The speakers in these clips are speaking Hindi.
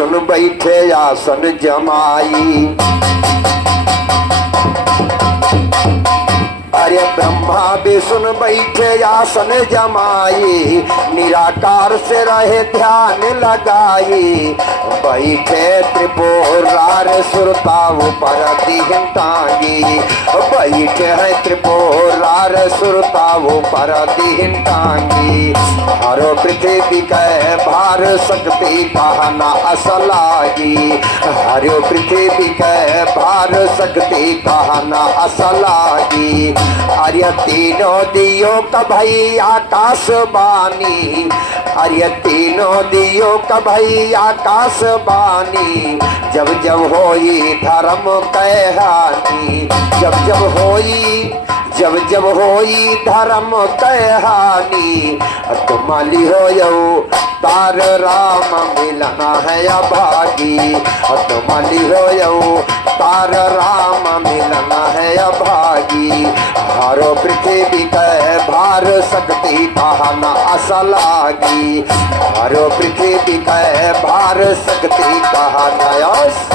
सुन बैठे आसन जमाई। अरे ब्रह्मा विष्णु बैठे आसन जमाई, निराकार से रहे ध्यान लगाई। बैठे त्रिपुरार सुरताव पर दीन टांगी, बैठे हैं त्रिपुरार सुरताव पर दीन टांगी। हरो पृथ्वी के भार शक्ति कहना असलागी, हरो पृथ्वी के भार शक्ति कहना असलागी। अरे तीनों दियो का भई आकाश बानी, अरे तीनों दियो का भई आकाश बानी। जब जब होई धर्म कहानी, जब जब होई धर्म कहानी। तुम लिहो यो तार राम मिलना है अभागी, तुम लिहो यो तार राम मिलना है अभागी। हरो पृथ्वी के भार शक्ति कहना असलागी, हरो पृथ्वी के भार शक्ति कहना यस।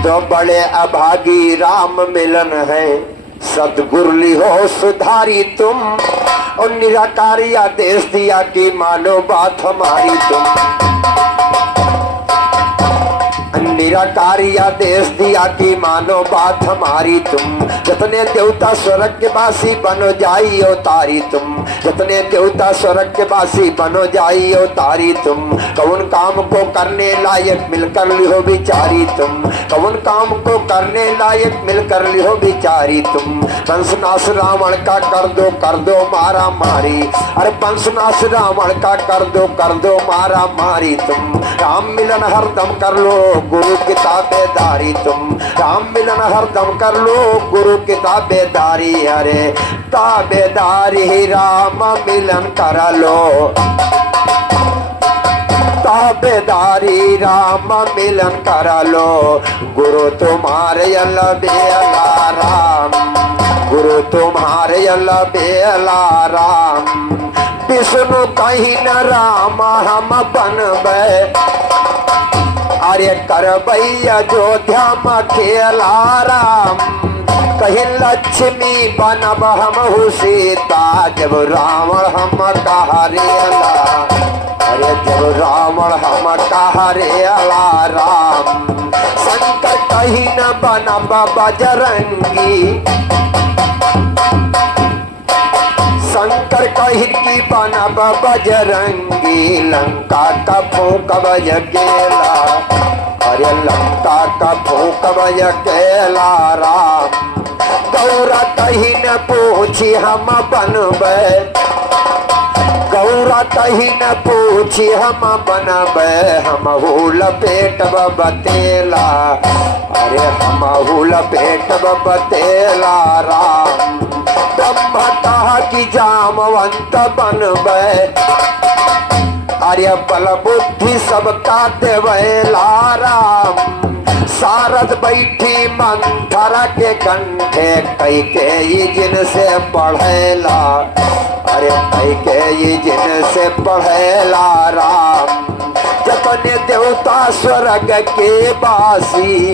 तो बड़े अभागी राम मिलन है, सतगुरु लिहो सुधारी तुम। और निराकारी आदेश दिया कि मानो बात हमारी तुम, निराकारी आदेश दिया कि मानो बात हमारी तुम। जितने देवता स्वर्ग के वासी बनो जाई अवतारी तुम, जितने देवता स्वर्ग के वासी बनो जाई अवतारी तुम। कौन काम को करने लायक मिलकर लिहो बिचारी तुम, कौन काम को करने लायक मिलकर लिहो बिचारी तुम। पंचनाश रावण का कर दो मारा मारी, अरे पंचनाश रावण का कर दो मारा मारी तुम। राम मिलन हरदम कर लो गुरु किताबेदारी तुम, राम मिलन हरदम कर लो गुरु किताबेदारी। अरे ताबेदारी ही राम मिलन कर लो, ताबेदारी राम मिलन कर लो। गुरु तुम्हारे अल्लाह बेला राम, गुरु तुम्हारे अल्लाह बेला राम। विष्णु कहीं न राम हम बनबे, अरे करबई अयोध्या में खेला राम। कहीं लक्ष्मी बनब हम सीता, जब रावण हम कहरेला, अरे जब रावण हम कहरेला राम। शंकर कहीं न बनब बजरंगी, शंकर कहीं की बनब बजरंगी। लंका का फूंकब अकेला, अरे लंका का फूंकब अकेला राम। गौरा कहीं न पूछी हम बनबे, गौरा कहीं न पूछी हम बनबे। हम लपेटब बतेला, अरे हम लपेटब बतेला राम। ब्रह्मा कहा कि जामवंत बनबे, अरे बल बुद्धि सबका देवेला राम। सारद बैठी मंथरा के कंठे, कैकेयी जिनसे पढ़ेला, अरे कैकेयी जिनसे पढ़ेला राम। जतने देवता स्वर्ग के वासी,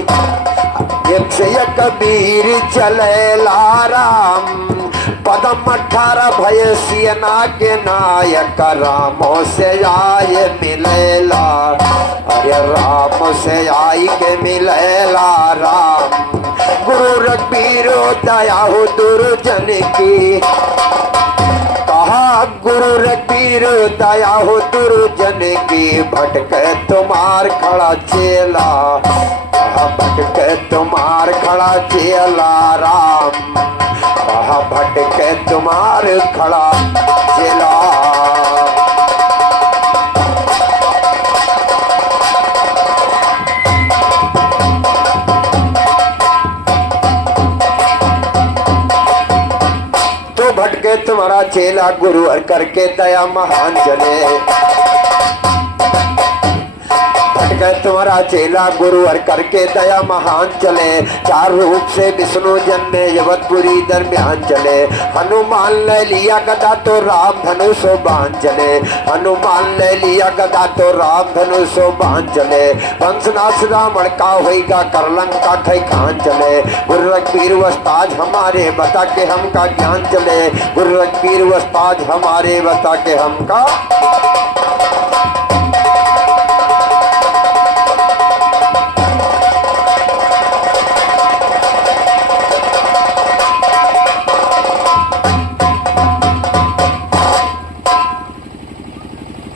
एक से एक वीर चलेला राम। पदम 18 भय सियना के नायक, रामों से आए मिलेला, अरे राम से आई के मिलेला राम। गुरु रघुवीर दया हो दुर्जन की, कहा गुरु रघुवीर दया हो दुर्जन की। भटके तुम्हार खड़ा चेला, भटके तुम्हार खड़ा चेला राम। भटके तुम्हार खड़ा चेला। तो भटके तुम्हारा चेला गुरु हर करके दया महान जने। गए तुम्हारा चेला गुरु हर करके दया महान चले। चार रूप से विष्णु जन्मे जगतपुरी दरमियान चले। हनुमान ले लिया गदा तो राम धनुष बाण चले। हनुमान ले लिया गदा तो राम धनुष बाण चले। वंशनाश रावण का होगा करलंका खै खान चले। गुरु रघुवीर वस्ताज हमारे बता के हमका ज्ञान चले। गुरु रघुवीर वस्ताज हमारे बता के हमका।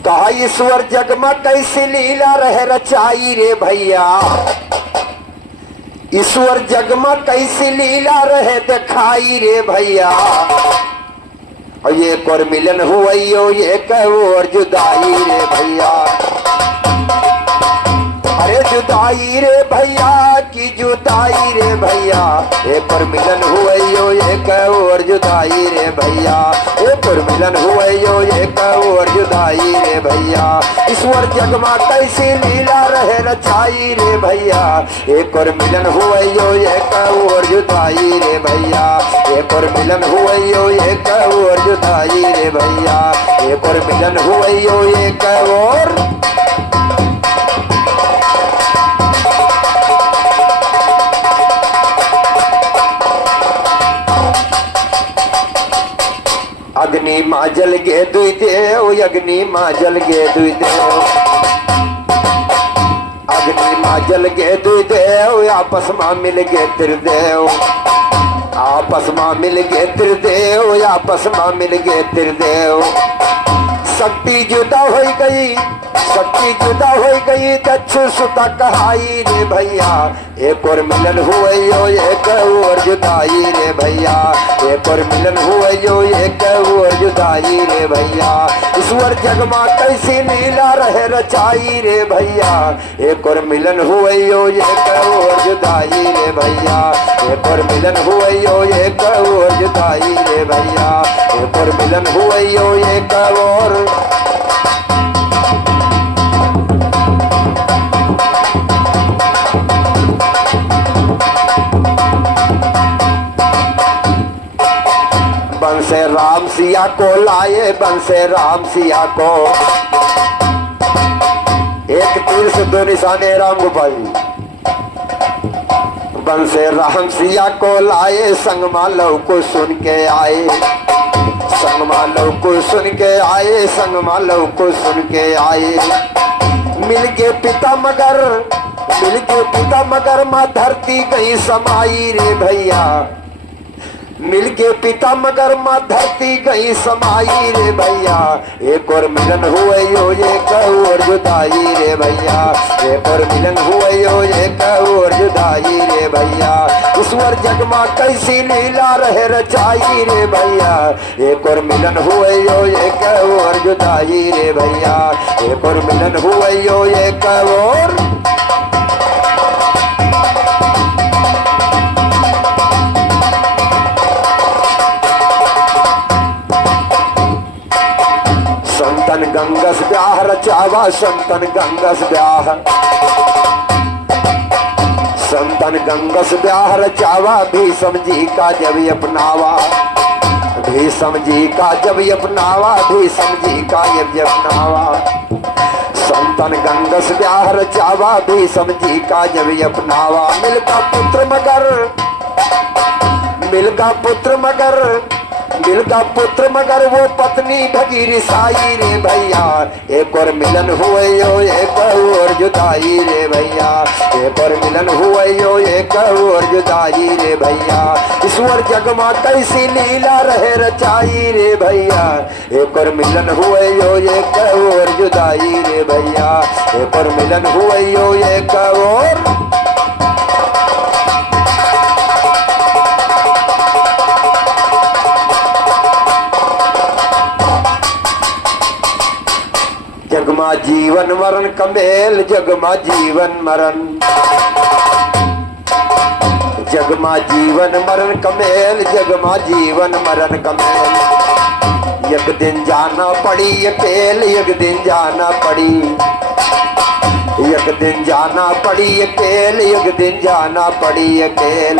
कहा ईश्वर जग में कैसी लीला रह रचाई रे भैया। ईश्वर जग में कैसी लीला रहे दिखाई रे भैया। और ये और मिलन हुआ ये और जुदाई रे भैया। अरे जुदाई रे भैया की जुदाई रे भैया। एक और मिलन हुआ एक और जुदाई रे भैया। एक और मिलन हुआ एक और जुदाई रे भैया। ईश्वर जग में कैसी लीला रहे रचाई रे भैया। एक और मिलन हुआ एक और जुदाई रे भैया। एक और मिलन हुआ एक और जुदाई रे भैया। एक और मिलन हुआ एक और। अग्नि माँ जल गे दुई देव। अग्नि माँ जल गे दुई देव। अग्नि माँ जल गे दुई देव। आपस माँ मिल गे त्रिदेव। आपस माँ मिल गे त्रिदेव। आपस माँ मिल गे त्रिदेव। शक्ति जुदा हो गई। शक्ति जुदा हो गई दक्षु सुता कहाई रे भैया। एक और मिलन हुआ एक और जुदाई रे भैया। एक और मिलन हुआ एक और जुदाई रे भैया। ईश्वर जग में कैसी लीला रहे रचाई रे भैया। एक और मिलन हुआ एक और जुदाई रे भैया। एक और मिलन हुआ एक और जुदाई रे भैया। एक और मिलन हुआ एक और। बंसे राम सिया को लाए। बंसे राम सिया को। एक तीर से दो निशाने राम गोपाल जी। बंसे राम सिया को लाए। संग मालव को सुन के आए। संग मालव को सुन के आए। संग मालव को सुन के आए। मिल के पिता मगर। मिल के पिता मगर माँ धरती गई समाई रे भैया। मिल के पिता मगर माँ धरती गई समाई रे भैया। एक और मिलन हुआ एक और जुदाई रे भैया। एक और मिलन हुआ एक और जुदाई रे भैया। ईश्वर जग में कैसी लीला रहे रचाई रे भैया। एक और मिलन हुआ एक और जुदाई रे भैया। एक और मिलन हुआ एक और। संतन गंगस ब्याह रचावा। संतन गंगस ब्याह। संतन गंगस ब्याह रचावा। भीष्म जी का जब अपनावा। भीष्म जी का जब अपनावा। भीष्म जी का जब अपनावा। संतन गंगस ब्याह रचावा। भीष्म जी का जब अपनावा। मिलका पुत्र मगर। मिलका पुत्र मगर। मिलका पुत्र मगर वो पत्नी भगी रिसाई रे भैया। एक और मिलन हुआ एक और जुदाई रे भैया। एक और मिलन हुआ एक और जुदाई रे भैया। ईश्वर जग में कैसी लीला रहे रचाई रे भैया। एक और मिलन हुआ एक और जुदाई रे भैया। एक और मिलन हुआ एक और। जगमा जीवन मरण कमेल। जगमा जीवन मरण। जगमा जीवन मरण कमेल। जगमा जीवन मरण कमेल। एक दिन जाना पड़ी अकेल। एक दिन जाना पड़ी। एक दिन जाना पड़ी अकेल, एक दिन जाना पड़ी अकेल।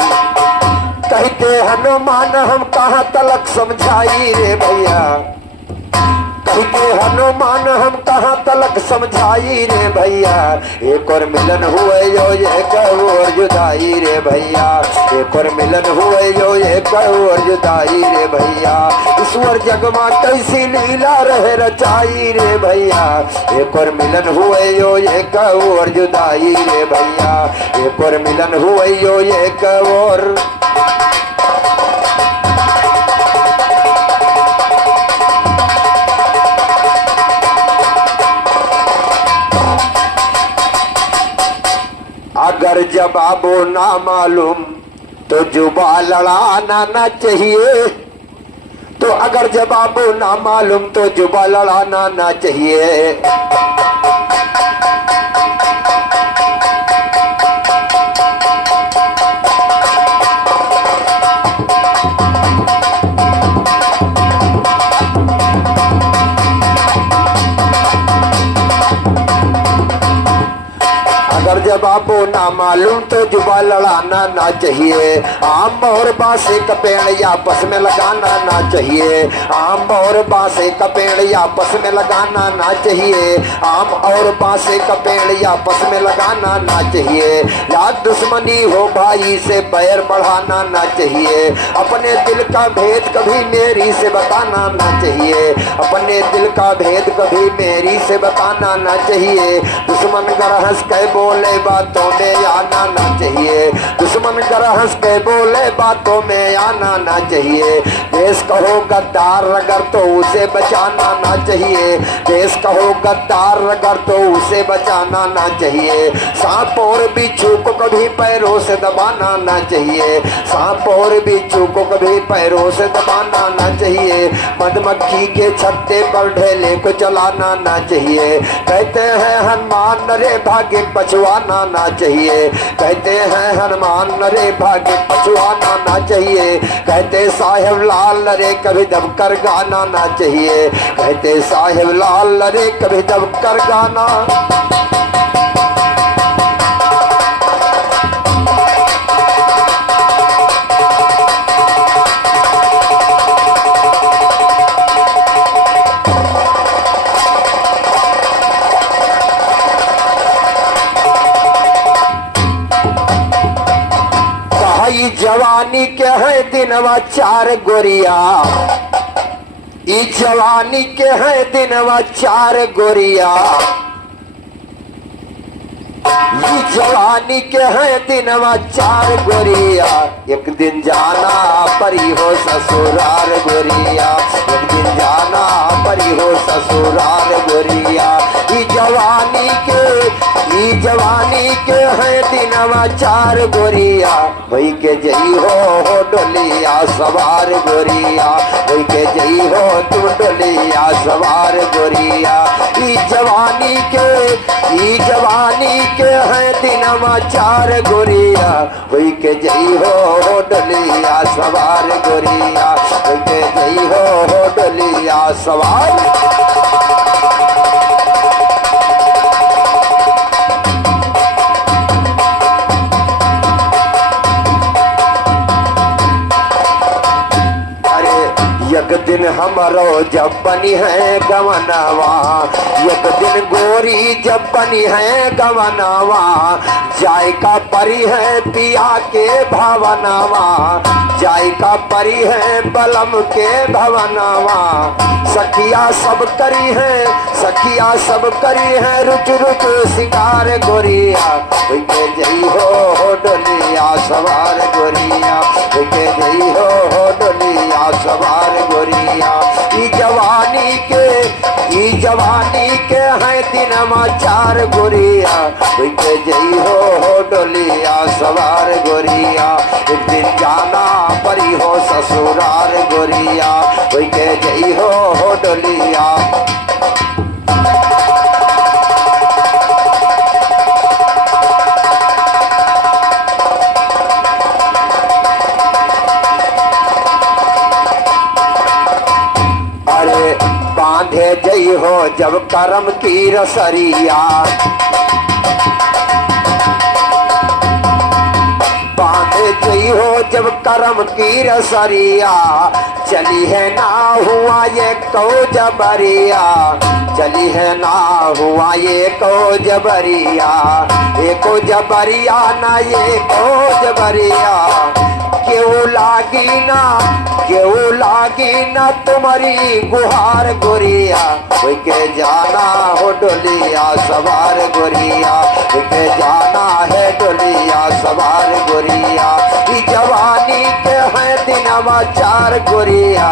कहते हनुमान हम कहाँ तलक समझाई रे भैया, कहते हनुमान हम कहाँ तलक समझाई रे भैया। एक और मिलन हुए जो एक और जुदाई रे भैया, एक और मिलन हुए जो एक और जुदाई रे भैया। ईश्वर जगमा कैसी लीला रहे रचाई रे भैया। एक और मिलन हुए जो एक और जुदाई रे भैया, एक और मिलन हुए जो एक और। अगर जवाबो ना मालूम तो जुबा लड़ाना ना चाहिए, तो अगर जवाबो ना मालूम तो जुबा लड़ाना ना चाहिए। अगर जवाबो ना मालूम तो जुबा लड़ाना ना चाहिए। आम और बांसे का पेड़ आपस में लगाना ना चाहिए, आम और बांसे का पेड़ आपस में लगाना ना चाहिए, आम और बांसे का पेड़ आपस में लगाना ना चाहिए। याद दुश्मनी हो भाई से बैर बढ़ाना ना चाहिए। अपने दिल का भेद कभी मेरी से बताना ना चाहिए, अपने दिल का भेद कभी मेरी से बताना ना चाहिए। दुश्मन गर हंस के बोले बातों में आना ना चाहिए, दुश्मन गर हंस के बोले बातों में आना ना चाहिए। देश कहो गद्दार अगर तो उसे बचाना ना चाहिए, देश कहो गद्दार अगर तो उसे बचाना ना चाहिए। सांप और बिच्छू को कभी पैरों से दबाना ना चाहिए, सांप और बिच्छू को कभी पैरों से दबाना ना चाहिए। मधुमक्खी के छत्ते पर ढेले को चलाना ना चाहिए। कहते हैं हनुमान नरे भाग्य पछुआना ना चाहिए, कहते हैं हनुमान नरे भाग्य पछुआना ना चाहिए। कहते साहेब लाल नरे कभी दब कर गाना ना चाहिए, कहते साहेब लाल नरे कभी दब कर गाना। जवानी के है दिनवा चार गोरिया, ई जवानी के है दिनवा चार गोरिया, ई जवानी के है दिनवा चार गोरिया। एक दिन जाना परी हो ससुराल गोरिया, एक दिन जाना परी हो ससुराल गोरिया। ई जवानी के है दिनवा चार गोरिया, वही के जई हो डोलिया सवार गोरिया, वही के जई हो तुम डोलिया सवार गोरिया। ई जवानी के है दिनवा चार गोरिया, वही के जई हो डोलिया सवार गोरिया, वही के जई हो डोलिया सवार। एक दिन हमरो जब बनी है गवनवा, एक दिन गोरी जब बनी है गवनवा, जायका परी है पिया के भवनवा, जायका परी है बलम के भवनवा। सखिया सब करी है, सखिया सब करी है रुच रुच शिकार गोरिया, वही के जई हो डोलिया सवार गोरिया, वही के जई हो डोलिया सवार गोरिया। ई जवानी के है दिनमा चार गोरिया, वही के जई हो डोलिया सवार गोरिया। एक दिन जाना परी हो ससुराल गोरिया, वही के जई हो डोलिया। बांधे जई हो जब करम की रसरिया, बांधे जई हो जब करम की रसरिया, चली है ना हुआ ये को जबरिया, चली है ना हुआ ये को जबरिया, ये को जबरिया ना ये को जबरिया, क्यों लागी ना तुम्हारी गुहार गोरिया, के जाना हो डोलिया सवार गोरिया, के जाना है डोलिया सवार गोरिया, ई जवानी के हैं दिनवा चार गोरिया,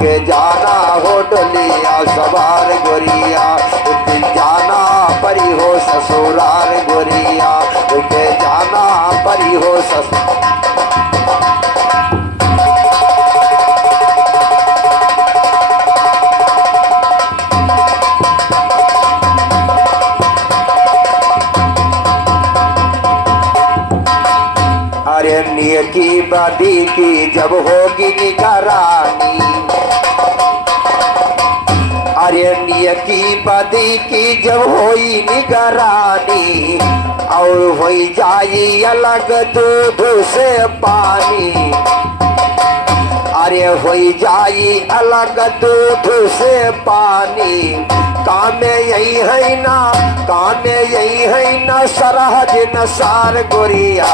के जाना हो डोलिया सवार गोरिया, एक दिन जाना परी हो ससुराल गोरिया, के जाना परी हो ससुराल। अरे नियति बदी की जब होगी निगरानी, अरे नियति बदी की जब होई निगरानी, और हो जाई अलग दूध से पानी, अरे हो जाई अलग दूध से पानी, काम यही है ना, काम यही है ना सरहज नसार गोरिया,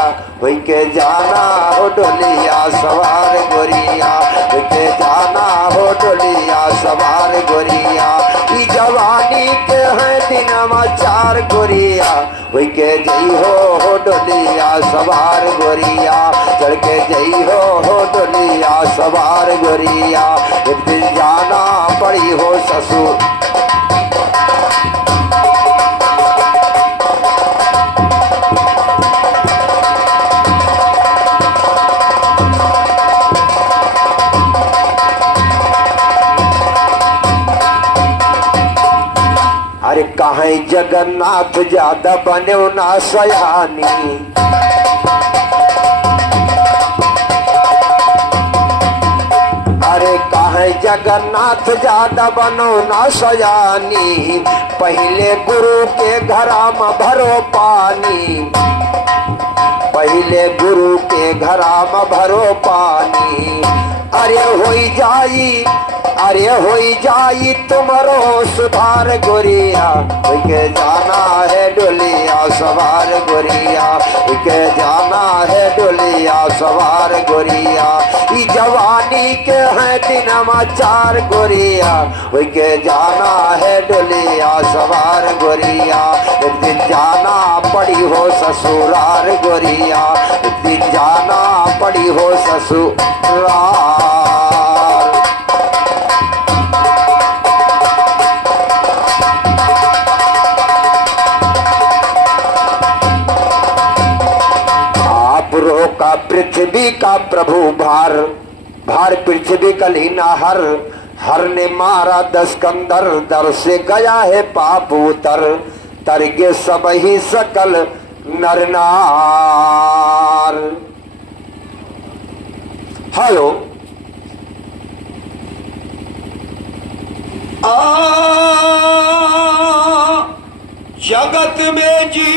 वही के जाना हो डोलिया सवार गोरिया, वही के जाना हो डोलिया सवार गोरिया, ई जवानी के हैं दिनवा चार गोरिया, वही के जई हो डोलिया सवार गोरिया, चढ़ के जई हो डोलिया सवार गोरिया, एक दिन जाना पड़ी हो ससुर। अरे कहीं जगन्नाथ ज्यादा बने ना सयानी, अरे कहीं जगन्नाथ ज्यादा बनो ना सयानी, पहले गुरु के घरा में भरो पानी, पहले गुरु के घरा में भरो पानी, अरे होई जाई तुम्हारो सुधार गोरिया, के जाना है डोलिया सवार गोरिया, के जाना है डोलिया सवार गोरिया, ई जवानी के हैं दिनवा चार गोरिया, के जाना है डोलिया सवार गोरिया, एक दिन जाना पड़ी हो ससुराल गोरिया, एक दिन जाना पड़ी हो ससुराल। का पृथ्वी का प्रभु भार, भार पृथ्वी कलीना हर ने मारा 10 कंदर, दर से गया है पाप उतर, तरगे सब ही सकल नर नार। हेलो जगत में जी